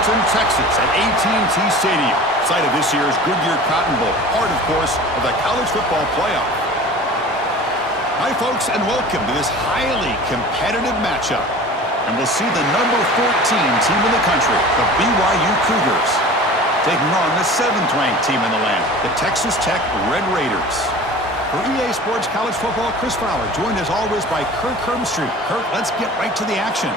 Arlington, Texas at AT&T Stadium, site of this year's Goodyear Cotton Bowl, part, of course, of the college football playoff. Hi, folks, and welcome to this highly competitive matchup. And we'll see the number 14 team in the country, the BYU Cougars, taking on the 7th-ranked team in the land, the Texas Tech Red Raiders. For EA Sports College Football, Chris Fowler, joined as always by Kirk Herbstreit. Kirk, let's get right to the action.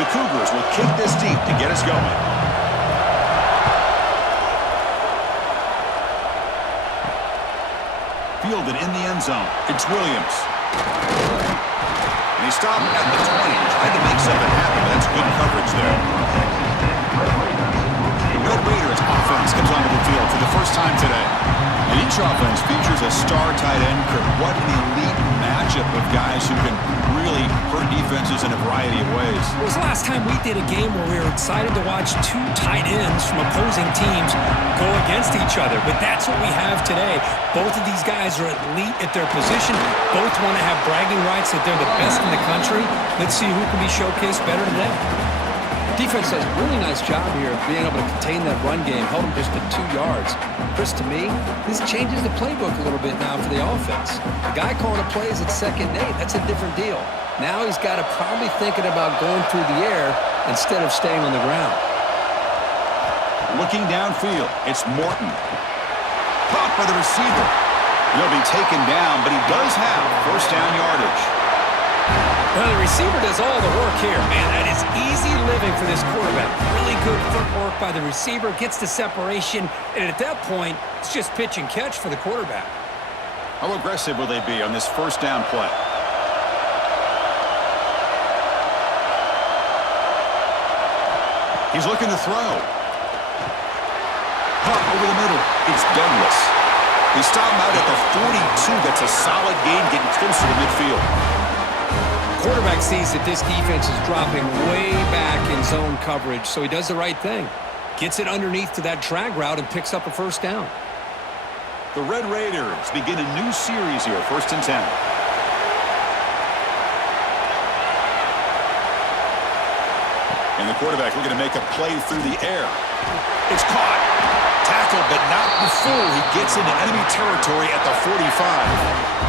The Cougars will kick this deep to get us going. Fielded in the end zone. It's Williams. And he stopped at the 20. Tried to make something happen, but that's good coverage there. The Red Raiders offense comes onto the field for the first time today. And each offense features a star tight end. What an elite matchup of guys who can really hurt defenses in a variety of ways. When was the last time we did a game where we were excited to watch two tight ends from opposing teams go against each other? But that's what we have today. Both of these guys are elite at their position. Both want to have bragging rights that they're the best in the country. Let's see who can be showcased better today. Defense does a really nice job here of being able to contain that run game, held them just to 2 yards. Chris, to me, this changes the playbook a little bit now for the offense. The guy calling the plays at 2nd and 8, that's a different deal. Now he's got to probably thinking about going through the air instead of staying on the ground. Looking downfield, it's Morton. Caught by the receiver. He'll be taken down, but he does have first down yardage. Well, the receiver does all the work here, man. That is easy living for this quarterback. Really good footwork by the receiver, gets the separation, and at that point, it's just pitch and catch for the quarterback. How aggressive will they be on this first down play? He's looking to throw. Caught over the middle. It's Douglas. He stopped him out at the 42. That's a solid gain, getting closer to midfield. Quarterback sees that this defense is dropping way back in zone coverage, so he does the right thing. Gets it underneath to that drag route and picks up a first down. The Red Raiders begin a new series here, 1st and 10. And the quarterback looking to make a play through the air. It's caught. Tackled, but not before he gets into enemy territory at the 45.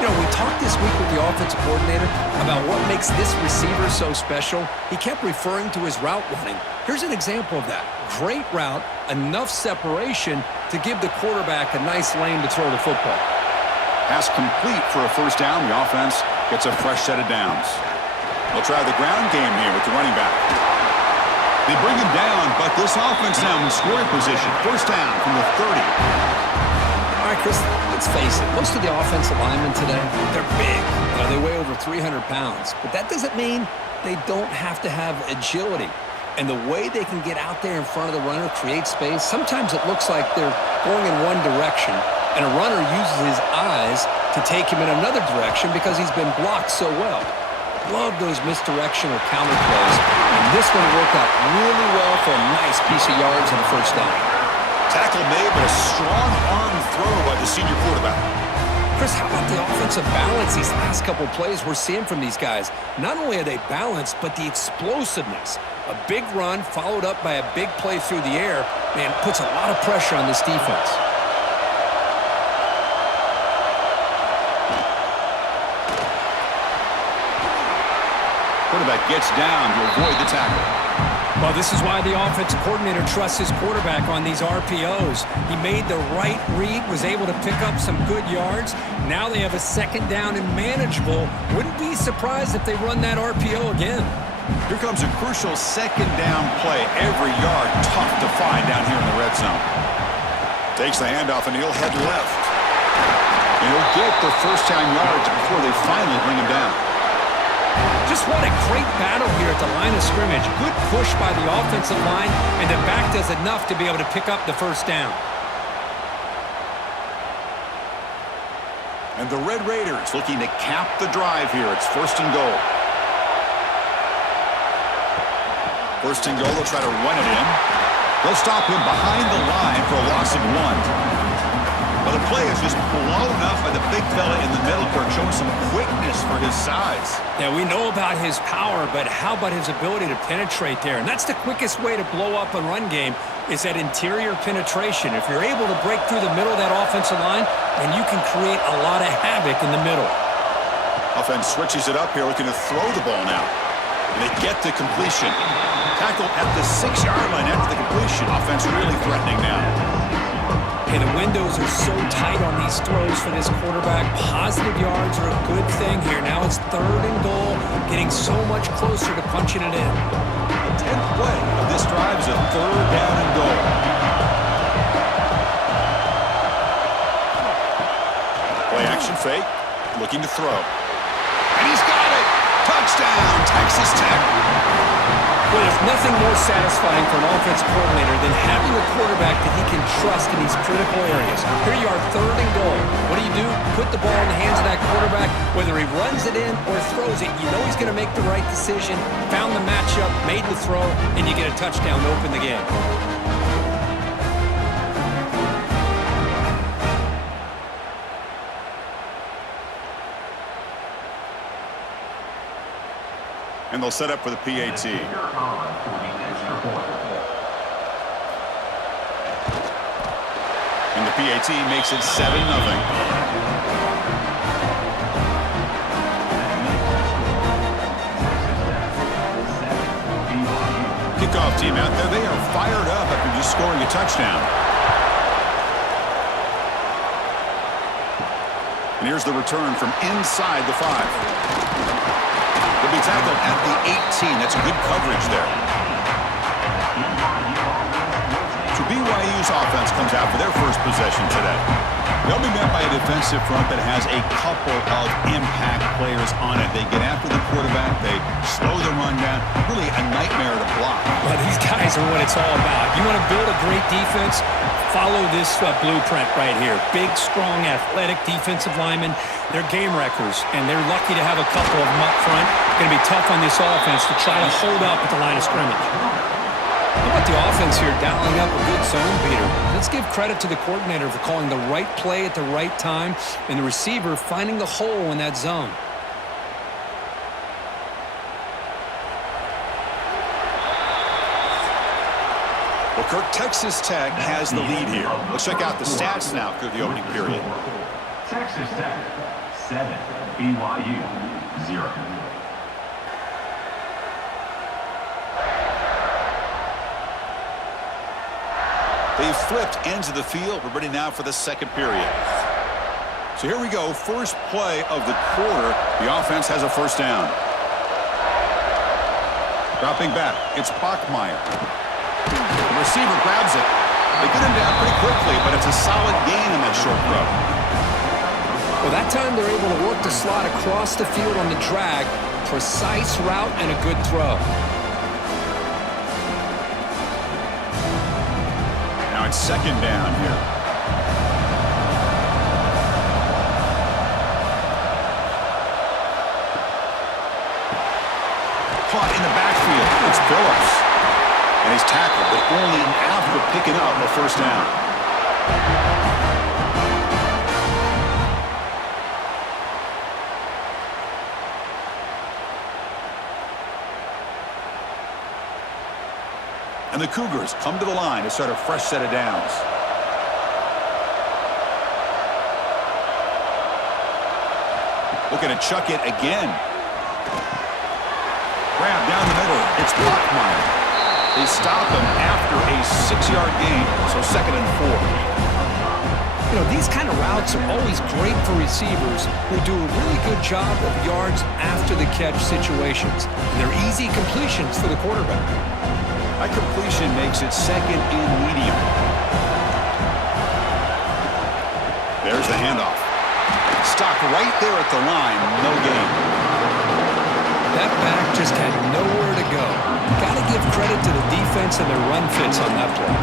You know, we talked this week with the offensive coordinator about what makes this receiver so special. He kept referring to his route running. Here's an example of that. Great route, enough separation to give the quarterback a nice lane to throw the football. Pass complete for a first down. The offense gets a fresh set of downs. They'll try the ground game here with the running back. They bring him down, but this offense now in scoring position. First down from the 30. All right, Chris, let's face it. Most of the offensive linemen today, they're big. You know, they weigh over 300 pounds. But that doesn't mean they don't have to have agility. And the way they can get out there in front of the runner, create space, sometimes it looks like they're going in one direction, and a runner uses his eyes to take him in another direction because he's been blocked so well. Love those misdirection or counter plays. And this one worked out really well for a nice piece of yards and a first down. Tackle made, but a strong arm throw by the senior quarterback. Chris, how about the offensive balance these last couple plays we're seeing from these guys? Not only are they balanced, but the explosiveness. A big run followed up by a big play through the air, man, puts a lot of pressure on this defense. Quarterback gets down to avoid the tackle. Well, this is why the offensive coordinator trusts his quarterback on these RPOs. He made the right read, was able to pick up some good yards. Now they have a 2nd down and manageable. Wouldn't be surprised if they run that RPO again. Here comes a crucial 2nd down play. Every yard tough to find down here in the red zone. Takes the handoff and he'll head left. And he'll get the first down yards before they finally bring him down. Just what a great battle here at the line of scrimmage. Good push by the offensive line, and the back does enough to be able to pick up the first down. And the Red Raiders looking to cap the drive here. It's 1st and goal. 1st and goal, they'll try to run it in. They'll stop him behind the line for a loss of 1. Well, the play is just blown up by the big fella in the middle, Kirk, showing some quickness for his size. Yeah, we know about his power, but how about his ability to penetrate there? And that's the quickest way to blow up a run game is that interior penetration. If you're able to break through the middle of that offensive line, then you can create a lot of havoc in the middle. Offense switches it up here, looking to throw the ball now. And they get the completion. Tackle at the 6-yard line after the completion. Offense really threatening now. Hey, the windows are so tight on these throws for this quarterback. Positive yards are a good thing here. Now it's 3rd and goal, getting so much closer to punching it in. The 10th play of this drive is a 3rd down and goal. Play action fake, looking to throw. And he's got it! Touchdown, Texas Tech! Well, there's nothing more satisfying for an offensive coordinator than having a quarterback that he can trust in these critical areas. Here you are, 3rd and goal. What do? Put the ball in the hands of that quarterback. Whether he runs it in or throws it, you know he's going to make the right decision. Found the matchup, made the throw, and you get a touchdown to open the game. And they'll set up for the PAT. And the PAT makes it 7-0. Kickoff team out there. They are fired up after just scoring a touchdown. And here's the return from inside the 5. He'll be tackled at the 18. That's good coverage there. So BYU's offense comes out for their first possession today. They'll be met by a defensive front that has a couple of impact players on it. They get after the quarterback. They slow the run down. Really a nightmare to block. Well, these guys are what it's all about. You want to build a great defense? Follow this blueprint right here. Big, strong, athletic defensive linemen. They're game wreckers, and they're lucky to have a couple of them up front. Going to be tough on this offense to try to hold up at the line of scrimmage. How about the offense here dialing up a good zone beater? Let's give credit to the coordinator for calling the right play at the right time and the receiver finding the hole in that zone. Well, Kirk, Texas Tech has the lead here. Let's check out the stats now through the opening period. Texas Tech 7, BYU 0. They've flipped ends of the field. We're ready now for the second period. So here we go. First play of the quarter. The offense has a first down. Dropping back. It's Bachmeier. The receiver grabs it. They get him down pretty quickly, but it's a solid gain in that short throw. Well, that time they're able to work the slot across the field on the drag. Precise route and a good throw. Now it's second down here. Caught in the backfield. It's Phillips. And he's tackled, but only after picking up a first down. And the Cougars come to the line to start a fresh set of downs. Looking to chuck it again. Grab down the middle. It's Bachmeier. They stop him after a 6-yard gain, so 2nd and 4. You know, these kind of routes are always great for receivers who do a really good job of yards after the catch situations. And they're easy completions for the quarterback. That completion makes it 2nd and medium. There's the handoff. Stopped right there at the line, no gain. That back just had nowhere to go. Got to give credit to the defense and their run fits on that play.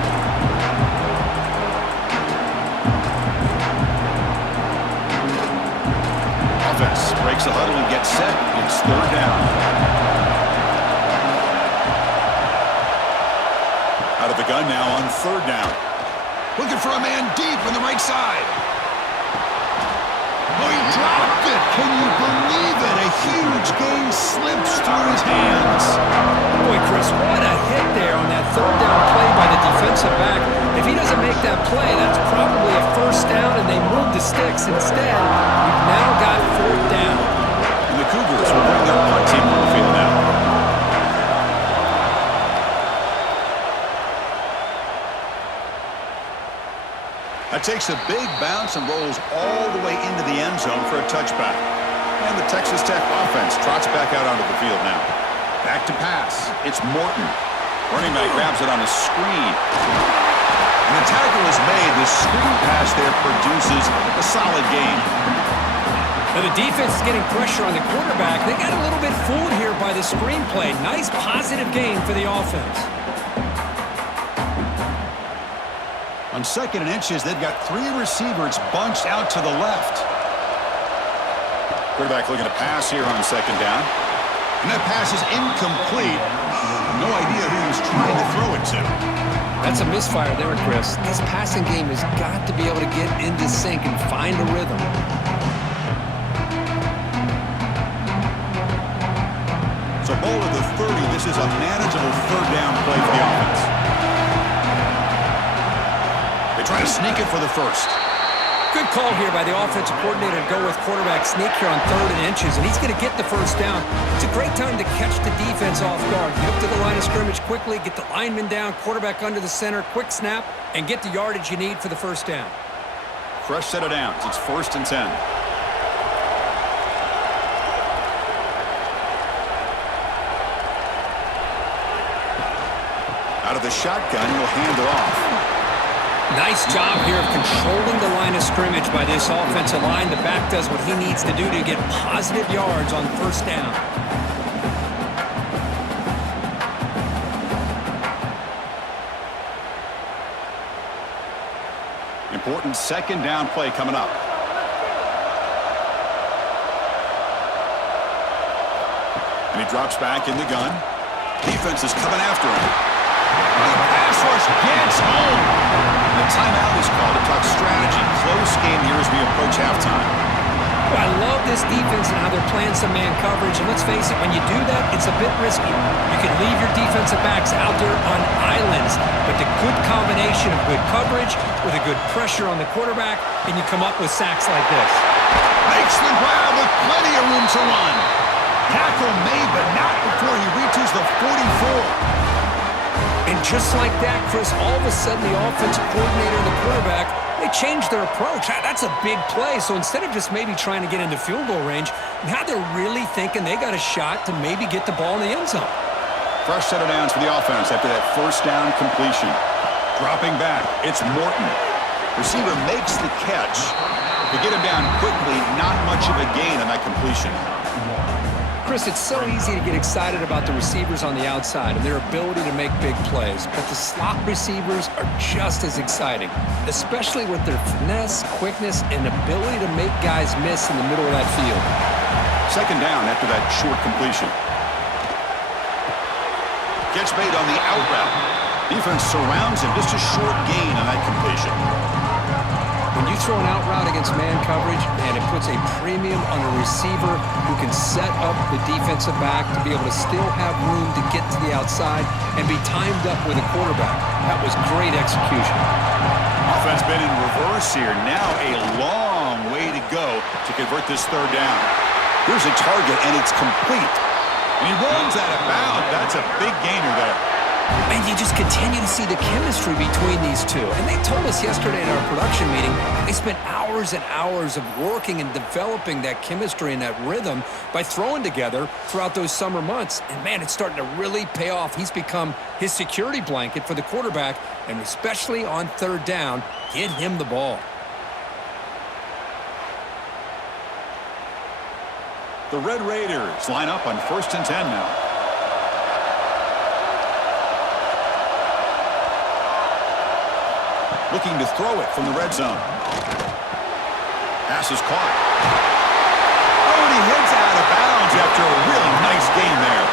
Offense breaks the huddle and gets set. It's third down. Out of the gun now on third down. Looking for a man deep on the right side. Oh, he dropped it. Can you believe it? A huge gain slips through his hands. Boy, Chris, what a hit there on that third down play by the defensive back. If he doesn't make that play, that's probably a first down, and they move the sticks instead. We've now got fourth down. And the Cougars will bring their punt team on the field now. That takes a big bounce and rolls all the way into the end zone for a touchback. And the Texas Tech offense trots back out onto the field now. Back to pass. It's Morton. Running back grabs it on a screen. And the tackle is made. The screen pass there produces a solid gain. Now the defense is getting pressure on the quarterback. They got a little bit fooled here by the screen play. Nice positive gain for the offense. On 2nd and inches, they've got 3 receivers bunched out to the left. Quarterback looking to pass here on 2nd down. And that pass is incomplete. No idea who he's trying to throw it to. That's a misfire there, Chris. This passing game has got to be able to get into sync and find a rhythm. So ball at the 30. This is a manageable third down play for the offense. They try to sneak it for the first. Good call here by the offensive coordinator to go with quarterback sneak here on 3rd and inches, and he's going to get the first down. It's a great time to catch the defense off guard. Get up to the line of scrimmage quickly, get the lineman down, quarterback under the center, quick snap, and get the yardage you need for the first down. Fresh set of downs. It's 1st and 10. Out of the shotgun, he'll hand it off. Nice job here of controlling the line of scrimmage by this offensive line. The back does what he needs to do to get positive yards on first down. Important 2nd down play coming up. And he drops back in the gun. Defense is coming after him. The pass rush gets home. The timeout is called to talk strategy. Close game here as we approach halftime. Well, I love this defense and how they're playing some man coverage. And let's face it, when you do that, it's a bit risky. You can leave your defensive backs out there on islands. But the good combination of good coverage with a good pressure on the quarterback, and you come up with sacks like this. Makes the grab with plenty of room to run. Tackle made, but not before he reaches the 44. And just like that, Chris, all of a sudden the offensive coordinator and the quarterback, they changed their approach. That's a big play. So instead of just maybe trying to get into field goal range, now they're really thinking they got a shot to maybe get the ball in the end zone. Fresh set of downs for the offense after that first down completion. Dropping back, it's Morton. Receiver makes the catch. To get him down quickly, not much of a gain on that completion. Chris, it's so easy to get excited about the receivers on the outside and their ability to make big plays, but the slot receivers are just as exciting, especially with their finesse, quickness, and ability to make guys miss in the middle of that field. 2nd down after that short completion. Catch made on the out route. Defense surrounds him. Just a short gain on that completion. When you throw an out route against man coverage, and it puts a premium on a receiver who can set up the defensive back to be able to still have room to get to the outside and be timed up with a quarterback. That was great execution. Offense been in reverse here. Now a long way to go to convert this 3rd down. Here's a target, and it's complete. And he runs out of bounds. That's a big gainer there. And you just continue to see the chemistry between these two. And they told us yesterday in our production meeting, they spent hours and hours of working and developing that chemistry and that rhythm by throwing together throughout those summer months. And, man, it's starting to really pay off. He's become his security blanket for the quarterback, and especially on 3rd down, get him the ball. The Red Raiders line up on 1st and 10 now. Looking to throw it from the red zone. Pass is caught. Oh, and he heads out of bounds after a really nice gain there.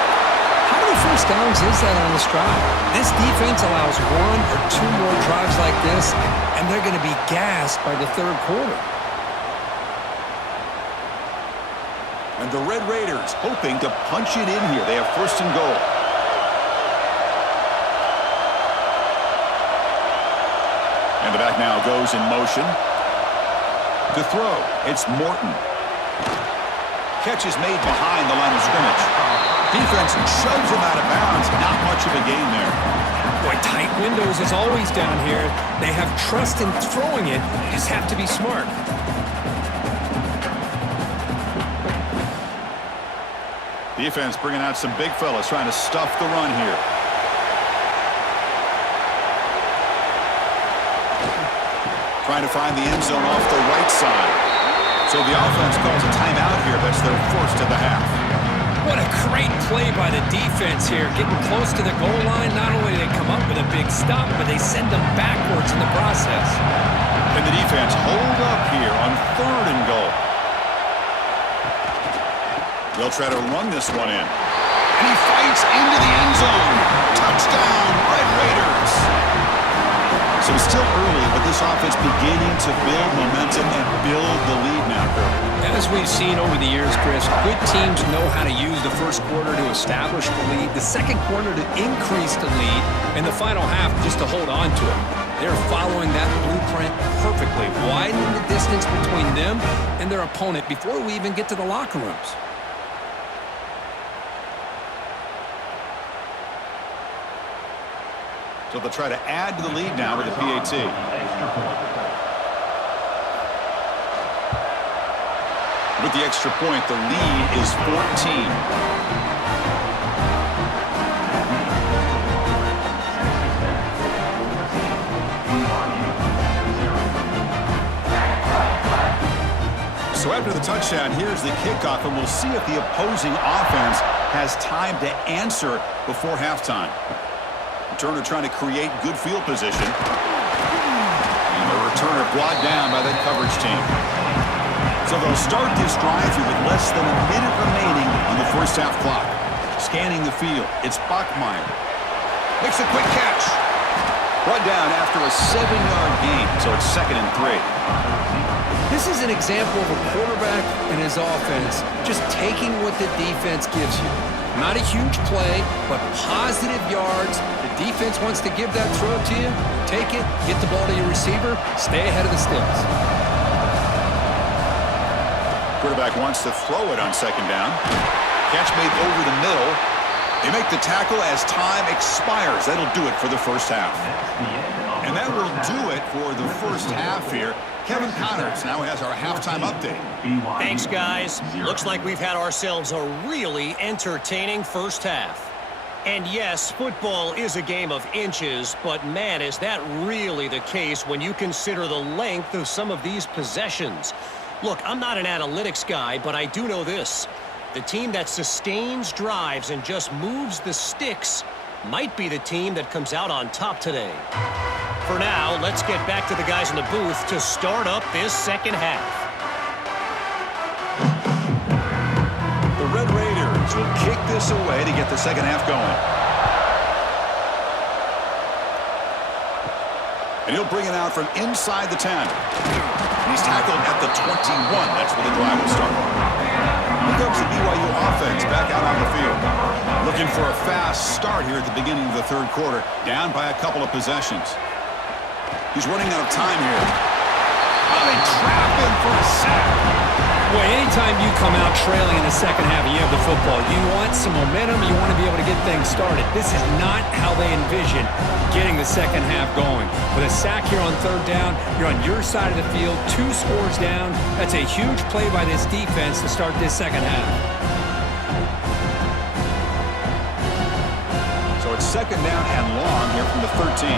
How many first downs is that on this drive? This defense allows 1 or 2 more drives like this, and they're going to be gassed by the third quarter. And the Red Raiders hoping to punch it in here. They have 1st and goal. And the back now goes in motion. To throw, it's Morton. Catch is made behind the line of scrimmage. Defense shoves him out of bounds. Not much of a gain there. Boy, tight windows is always down here. They have trust in throwing it. You just have to be smart. Defense bringing out some big fellas trying to stuff the run here. Trying to find the end zone off the right side. So the offense calls a timeout here. That's their 1st of the half. What a great play by the defense here. Getting close to the goal line, not only do they come up with a big stop, but they send them backwards in the process. And the defense hold up here on 3rd and goal. They'll try to run this one in. And he fights into the end zone. Touchdown, Red Raiders. So it's still early, but this offense beginning to build momentum and build the lead now, Kirk. As we've seen over the years, Chris, good teams know how to use the first quarter to establish the lead, the second quarter to increase the lead, and the final half just to hold on to it. They're following that blueprint perfectly, widening the distance between them and their opponent before we even get to the locker rooms. So they'll try to add to the lead now with the PAT. With the extra point, the lead is 14. So after the touchdown, here's the kickoff, and we'll see if the opposing offense has time to answer before halftime. Returner trying to create good field position. And the returner brought down by that coverage team. So they'll start this drive here with less than a minute remaining on the first half clock. Scanning the field, it's Bachmeier. Makes a quick catch. Brought down after a 7-yard gain, so it's 2nd and 3. This is an example of a quarterback and his offense just taking what the defense gives you. Not a huge play, but positive yards. The defense wants to give that throw to you. Take it, get the ball to your receiver, stay ahead of the sticks. Quarterback wants to throw it on 2nd down. Catch made over the middle. They make the tackle as time expires. That'll do it for the first half. And that will do it for the first half here. Kevin Connors now has our halftime update. Thanks, guys. Looks like we've had ourselves a really entertaining first half. And yes, football is a game of inches, but man, is that really the case when you consider the length of some of these possessions. Look, I'm not an analytics guy, but I do know this. The team that sustains drives and just moves the sticks might be the team that comes out on top today. For now, let's get back to the guys in the booth to start up this second half. The Red Raiders will kick this away to get the second half going. And he'll bring it out from inside the 10. He's tackled at the 21. That's where the drive will start. Here comes the BYU offense back out on the field. Looking for a fast start here at the beginning of the third quarter. Down by a couple of possessions. He's running out of time here. Oh, they trap him for a sack. Boy, anytime you come out trailing in the second half and you have the football, you want some momentum, you want to be able to get things started. This is not how they envision getting the second half going. With a sack here on 3rd down, you're on your side of the field, 2 scores down. That's a huge play by this defense to start this second half. So it's 2nd down and long here from the 13.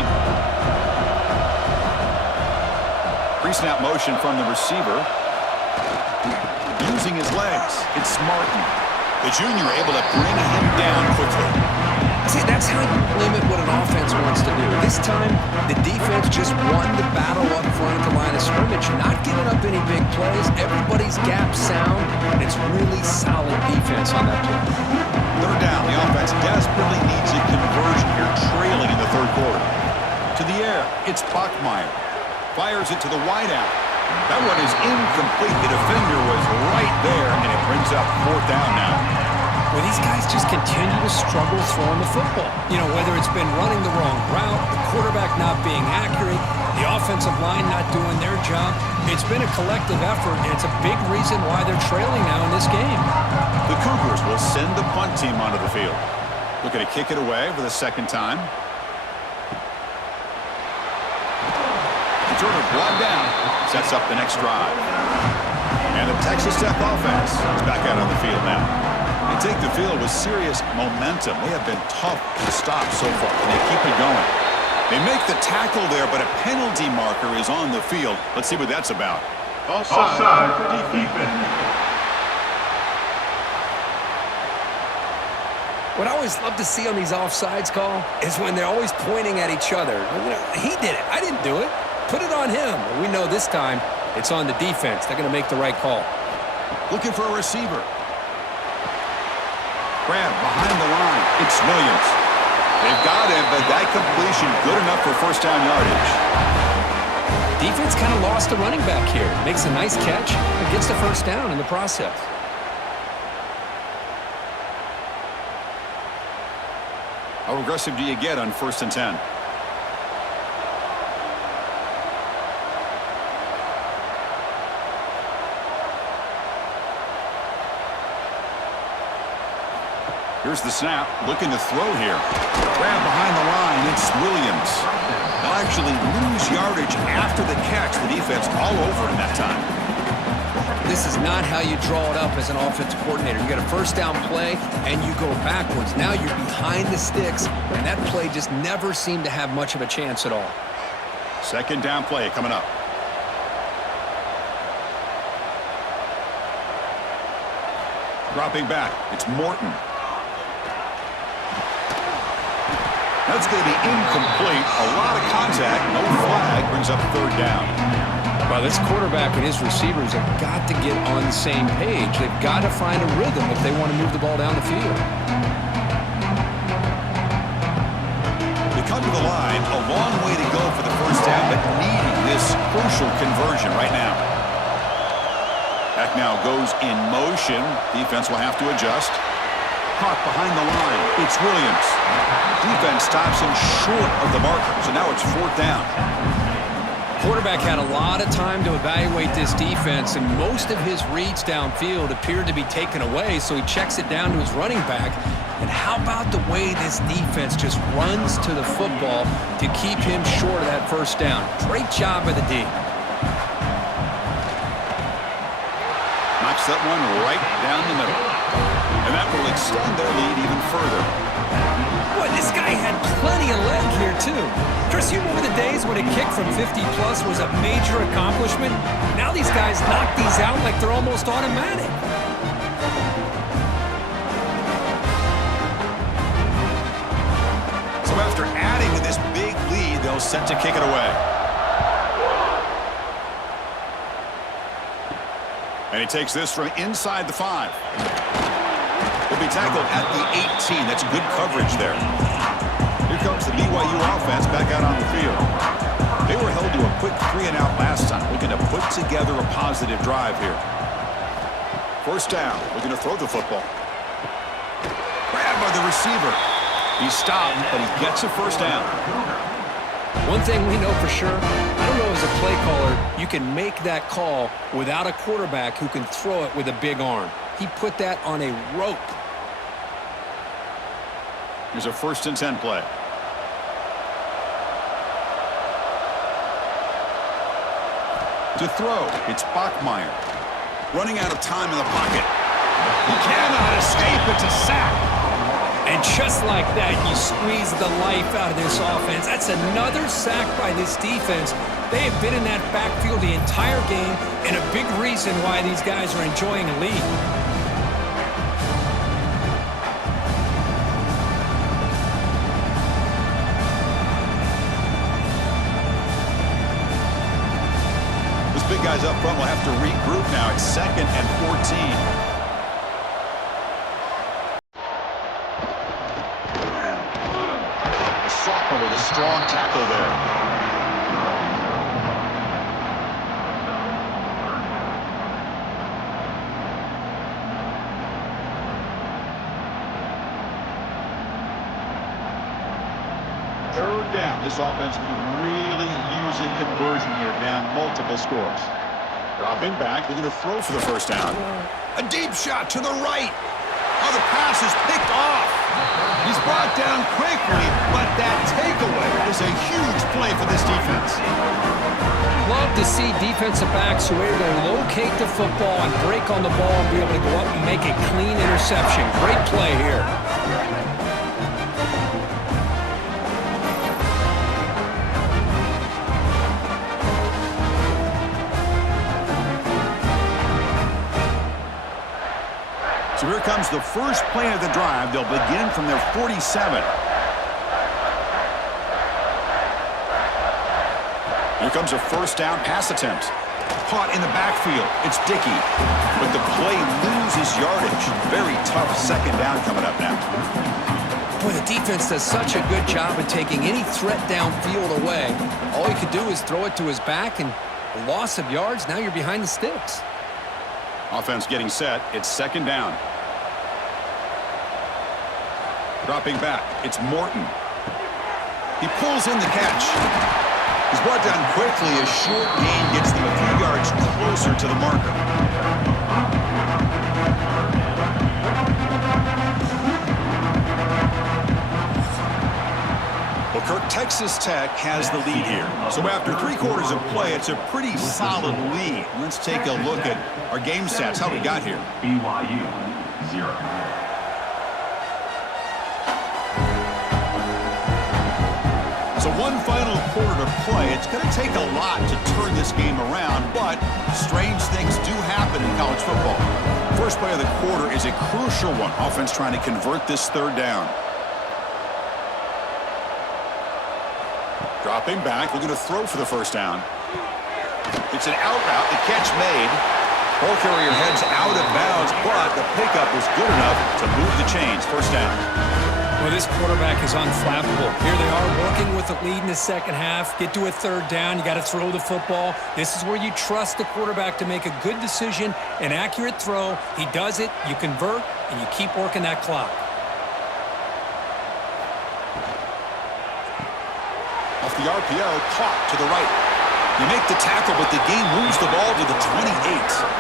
Pre-snap motion from the receiver. using his legs. It's Martin. The junior able to bring him down quickly. See, that's how you limit what an offense wants to do. This time, the defense just won the battle up front at the line of scrimmage, not giving up any big plays. Everybody's gap sound, and it's really solid defense on that play. Third down. The offense desperately needs a conversion here, trailing in the third quarter. To the air, it's Bachmeier. Fires it to the wideout. That one is incomplete. The defender was right there, and it brings up fourth down now. Well, these guys just continue to struggle throwing the football. You know, whether it's been running the wrong route, the quarterback not being accurate, the offensive line not doing their job. It's been a collective effort, and it's a big reason why they're trailing now in this game. The Cougars will send the punt team onto the field. Looking to kick it away for the second time. Returner brought down. Sets up the next drive. And the Texas Tech offense is back out on the field now. They take the field with serious momentum. They have been tough to stop so far, and they keep it going. They make the tackle there, but a penalty marker is on the field. Let's see what that's about. Offside for defense. What I always love to see on these offsides call is when they're always pointing at each other. You know, he did it. I didn't do it. Put it on him. Well, we know this time it's on the defense. They're going to make the right call. Looking for a receiver. Grab behind the line. It's Williams. They've got him, but that completion good enough for first down yardage. Defense kind of lost the running back here. Makes a nice catch and gets the first down in the process. How aggressive do you get on 1st and 10? Here's the snap. Looking to throw here. Grab behind the line. It's Williams. They'll actually lose yardage after the catch. The defense all over in that time. This is not how you draw it up as an offensive coordinator. You got a first down play, and you go backwards. Now you're behind the sticks, and that play just never seemed to have much of a chance at all. Second down play coming up. Dropping back. It's Morton. That's going to be incomplete. A lot of contact. No flag. Brings up third down. Well, this quarterback and his receivers have got to get on the same page. They've got to find a rhythm if they want to move the ball down the field. They come to the line. A long way to go for the first down, but needing this crucial conversion right now. Back now goes in motion. Defense will have to adjust. Caught behind the line. It's Williams. Defense stops him short of the marker, so now it's fourth down. Quarterback had a lot of time to evaluate this defense, and most of his reads downfield appeared to be taken away, so he checks it down to his running back. And how about the way this defense just runs to the football to keep him short of that first down? Great job by the D. Knocks that one right down the middle. And that will extend their lead even further. Boy, this guy had plenty of leg here, too. Chris, you remember the days when a kick from 50-plus was a major accomplishment? Now these guys knock these out like they're almost automatic. So after adding to this big lead, they'll set to kick it away. And he takes this from inside the 5. He'll be tackled at the 18. That's good coverage there. Here comes the BYU offense back out on the field. They were held to a quick 3-and-out last time, looking to put together a positive drive here. First down, looking to throw the football. Grabbed by the receiver. He's stopped, but he gets a first down. One thing we know for sure, I don't know as a play caller, you can make that call without a quarterback who can throw it with a big arm. He put that on a rope. Here's a 1st and 10 play. To throw, it's Bachmeier. Running out of time in the pocket. He cannot escape. It's a sack. And just like that, you squeeze the life out of this offense. That's another sack by this defense. They have been in that backfield the entire game, and a big reason why these guys are enjoying a lead. Those big guys up front will have to regroup now. It's 2nd and 14. With a strong tackle there. Third down. This offense can really use a conversion here, down multiple scores. Dropping back, they're going to throw for the first down. A deep shot to the right. Oh, the pass is picked off. He's brought down quickly, but that takeaway is a huge play for this defense. Love to see defensive backs who are able to locate the football and break on the ball and be able to go up and make a clean interception. Great play here. So here comes the first play of the drive. They'll begin from their 47. Here comes a first down pass attempt. Caught in the backfield. It's Dickey. But the play loses yardage. Very tough second down coming up now. Boy, the defense does such a good job of taking any threat downfield away. All he could do is throw it to his back, and a loss of yards, now you're behind the sticks. Offense getting set. It's 2nd down. Dropping back. It's Morton. He pulls in the catch. He's brought down quickly. A short gain gets them a few yards closer to the marker. Well, Kirk, Texas Tech has the lead here. So after 3 quarters of play, it's a pretty solid lead. Let's take a look at our game stats, how we got here. BYU 0. So one final quarter to play. It's going to take a lot to turn this game around, but strange things do happen in college football. First play of the quarter is a crucial one. Offense trying to convert this 3rd down. Dropping back, looking to throw for the first down. It's an out route, the catch made. Ball carrier heads out of bounds, but the pickup was good enough to move the chains. First down. Well, this quarterback is unflappable. Here they are working with the lead in the second half. Get to a 3rd down. You got to throw the football. This is where you trust the quarterback to make a good decision, an accurate throw. He does it, you convert, and you keep working that clock. Off the RPO, caught to the right. You make the tackle, but the game moves the ball to the 28.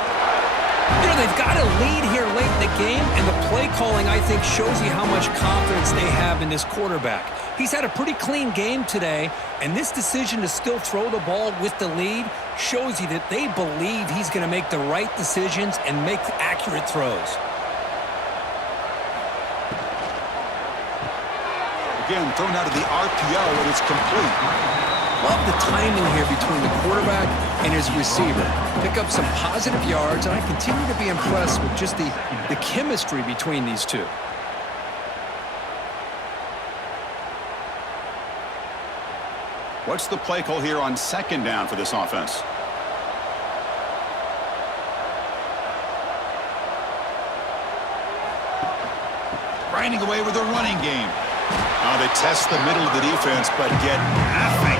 You know, they've got a lead here late in the game, and the play calling, I think, shows you how much confidence they have in this quarterback. He's had a pretty clean game today, and this decision to still throw the ball with the lead shows you that they believe he's going to make the right decisions and make accurate throws. Again, thrown out of the RPO, and it's complete. Love the timing here between the quarterback and his receiver. Pick up some positive yards, and I continue to be impressed with just the chemistry between these two. What's the play call here on 2nd down for this offense? Grinding away with a running game. Now they test the middle of the defense, but get nothing.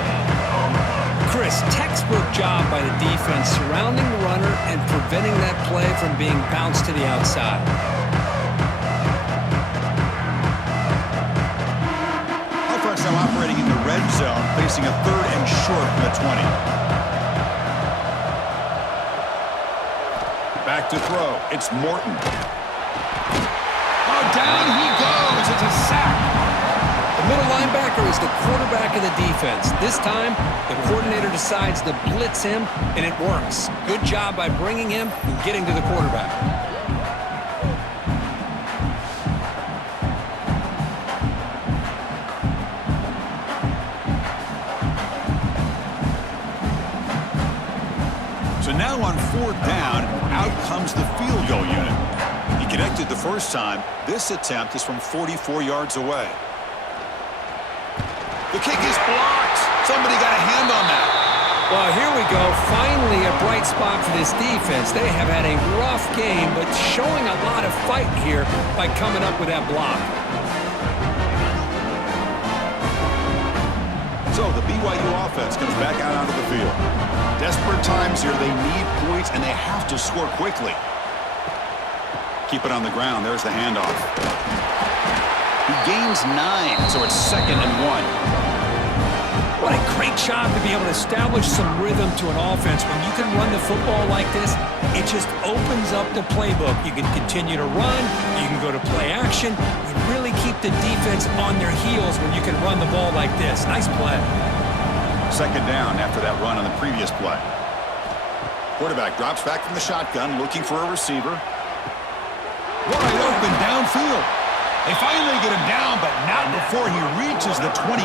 Chris, textbook job by the defense surrounding the runner and preventing that play from being bounced to the outside. Offense now operating in the red zone, facing a 3rd and short from the 20. Back to throw. It's Morton. Oh, down he goes. It's a sack. The middle linebacker is the quarterback of the defense. This time, the coordinator decides to blitz him, and it works. Good job by bringing him and getting to the quarterback. Now on 4th down, out comes the field goal unit. He connected the first time. This attempt is from 44 yards away. The kick is blocked. Somebody got a hand on that. Well, here we go. Finally a bright spot for this defense. They have had a rough game, but showing a lot of fight here by coming up with that block. So the BYU offense comes back out onto the field. Desperate times here. They need points, and they have to score quickly. Keep it on the ground. There's the handoff. He gains 9, so it's 2nd and 1. What a great job to be able to establish some rhythm to an offense. When you can run the football like this, it just opens up the playbook. You can continue to run. You can go to play action. You really keep the defense on their heels when you can run the ball like this. Nice play. 2nd down after that run on the previous play. Quarterback drops back from the shotgun, looking for a receiver. Wide open downfield. They finally get him down, but not before he reaches the 28.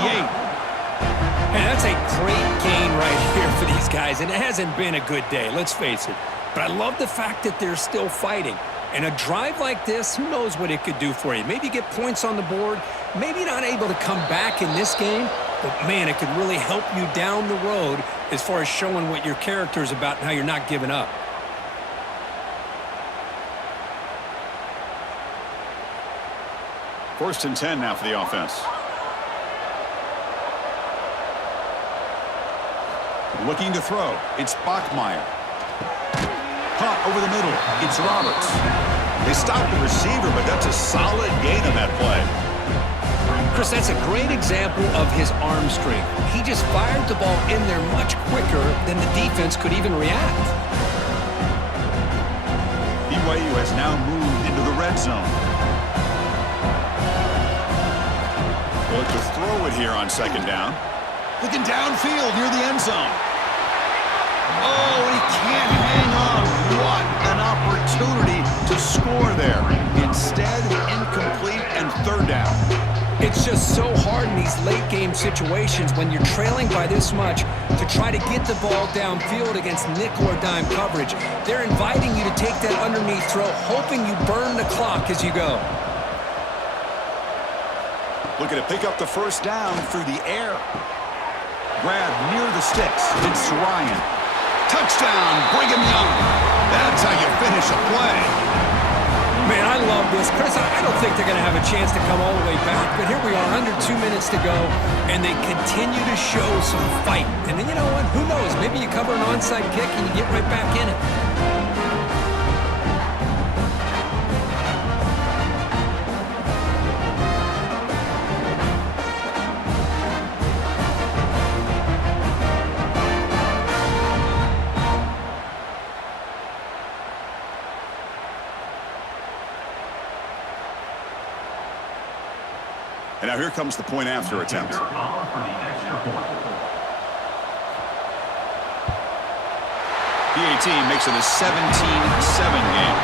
Hey, that's a great gain right here for these guys, and it hasn't been a good day, let's face it. But I love the fact that they're still fighting. And a drive like this, who knows what it could do for you. Maybe get points on the board, maybe not able to come back in this game, but man, it could really help you down the road as far as showing what your character is about and how you're not giving up. First and 10 now for the offense. Looking to throw. It's Bachmeier. Caught over the middle. It's Roberts. They stop the receiver, but that's a solid gain on that play. Chris, that's a great example of his arm strength. He just fired the ball in there much quicker than the defense could even react. BYU has now moved into the red zone. Look to throw it here on 2nd down. Looking downfield near the end zone. Oh, he can't hang on. What an opportunity to score there. Instead, incomplete and 3rd down. It's just so hard in these late game situations when you're trailing by this much to try to get the ball downfield against nickel or dime coverage. They're inviting you to take that underneath throw, hoping you burn the clock as you go. Looking to pick up the 1st down through the air. Grab near the sticks. It's Ryan. Touchdown, Brigham Young. That's how you finish a play. Man, I love this. Chris, I don't think they're going to have a chance to come all the way back, but here we are, under 2 minutes to go, and they continue to show some fight. And then you know what? Who knows? Maybe you cover an onside kick and you get right back in it. And now here comes the point after attempt. PAT makes it a 17-7 game.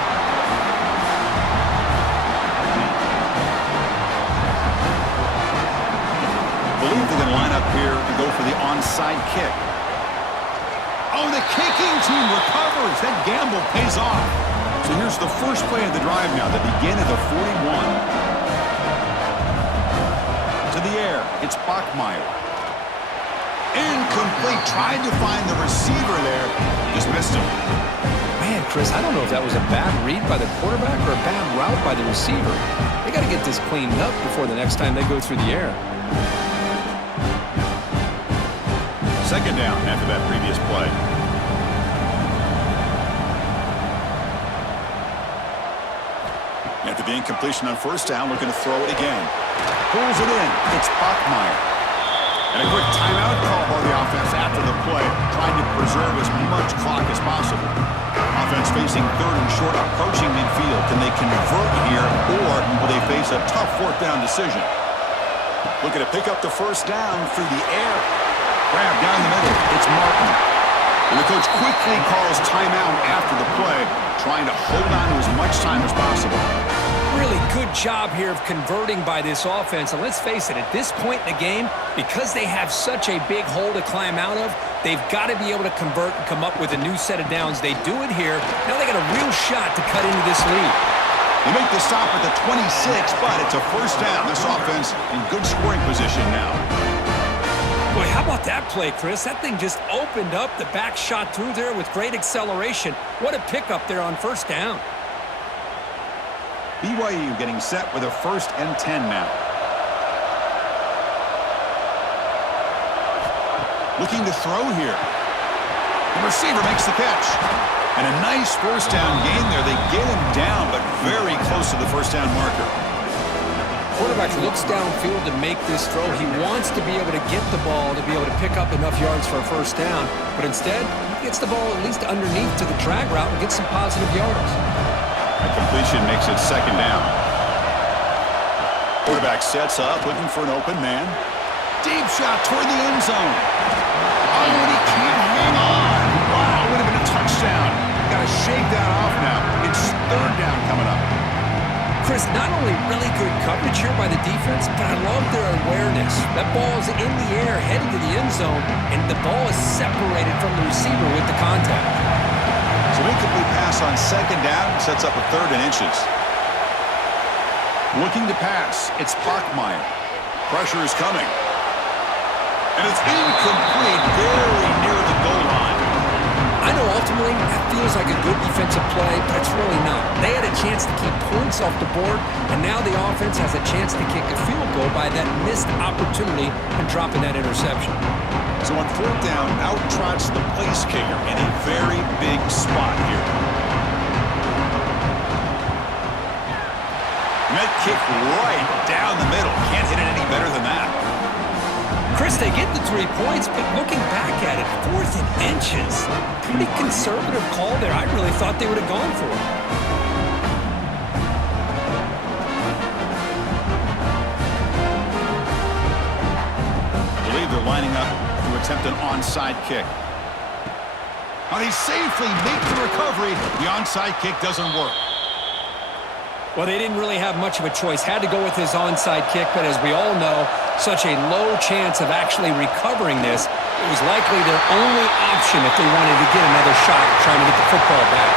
Believe they're going to line up here and go for the onside kick. Oh, the kicking team recovers. That gamble pays off. So here's the first play of the drive now, the begin of the 41. To the air, it's Bachmeier. Incomplete, tried to find the receiver there, just missed him. Man, Chris, I don't know if that was a bad read by the quarterback or a bad route by the receiver. They got to get this cleaned up before the next time they go through the air. 2nd down after that previous play. After the incompletion on 1st down, looking to throw it again. Pulls it in. It's Bachmeier. And a quick timeout call by the offense after the play, trying to preserve as much clock as possible. Offense facing 3rd and short, approaching midfield. Can they convert here, or will they face a tough 4th down decision? Looking to pick up the 1st down through the air. Grab down the middle. It's Martin. And the coach quickly calls timeout after the play, trying to hold on to as much time as possible. Really good job here of converting by this offense. And let's face it, at this point in the game, because they have such a big hole to climb out of, they've got to be able to convert and come up with a new set of downs. They do it here. Now they got a real shot to cut into this lead. They make the stop at the 26, but it's a first down. This offense in good scoring position now. Boy, how about that play, Chris? That thing just opened up. The back shot through there with great acceleration. What a pickup there on first down. BYU getting set with a 1st and 10 now. Looking to throw here. The receiver makes the catch. And a nice first down gain there. They get him down, but very close to the first down marker. Quarterback looks downfield to make this throw. He wants to be able to get the ball to be able to pick up enough yards for a first down. But instead, he gets the ball at least underneath to the drag route and gets some positive yards. A completion makes it 2nd down. Quarterback sets up, looking for an open man. Deep shot toward the end zone. Oh, and he can't hang on. Wow, would have been a touchdown. Got to shake that off now. It's 3rd down coming up. Chris, not only really good coverage here by the defense, but I love their awareness. That ball is in the air, headed to the end zone, and the ball is separated from the receiver with the contact. So incomplete pass on 2nd down, sets up a 3rd and inches. Looking to pass, it's Bachmeier. Pressure is coming. And it's incomplete, very near the goal line. I know ultimately that feels like a good defensive play, but it's really not. They had a chance to keep points off the board, and now the offense has a chance to kick a field goal by that missed opportunity and dropping that interception. So on 4th down, out trots the place kicker in a very big spot here. Net kick right down the middle. Can't hit it any better than that. Chris, they get the 3 points, but looking back at it, 4th and inches. Pretty conservative call there. I really thought they would have gone for it. I believe they're lining up to attempt an onside kick. Now they safely make the recovery. The onside kick doesn't work. Well, they didn't really have much of a choice. Had to go with his onside kick, but as we all know, such a low chance of actually recovering this. It was likely their only option if they wanted to get another shot trying to get the football back.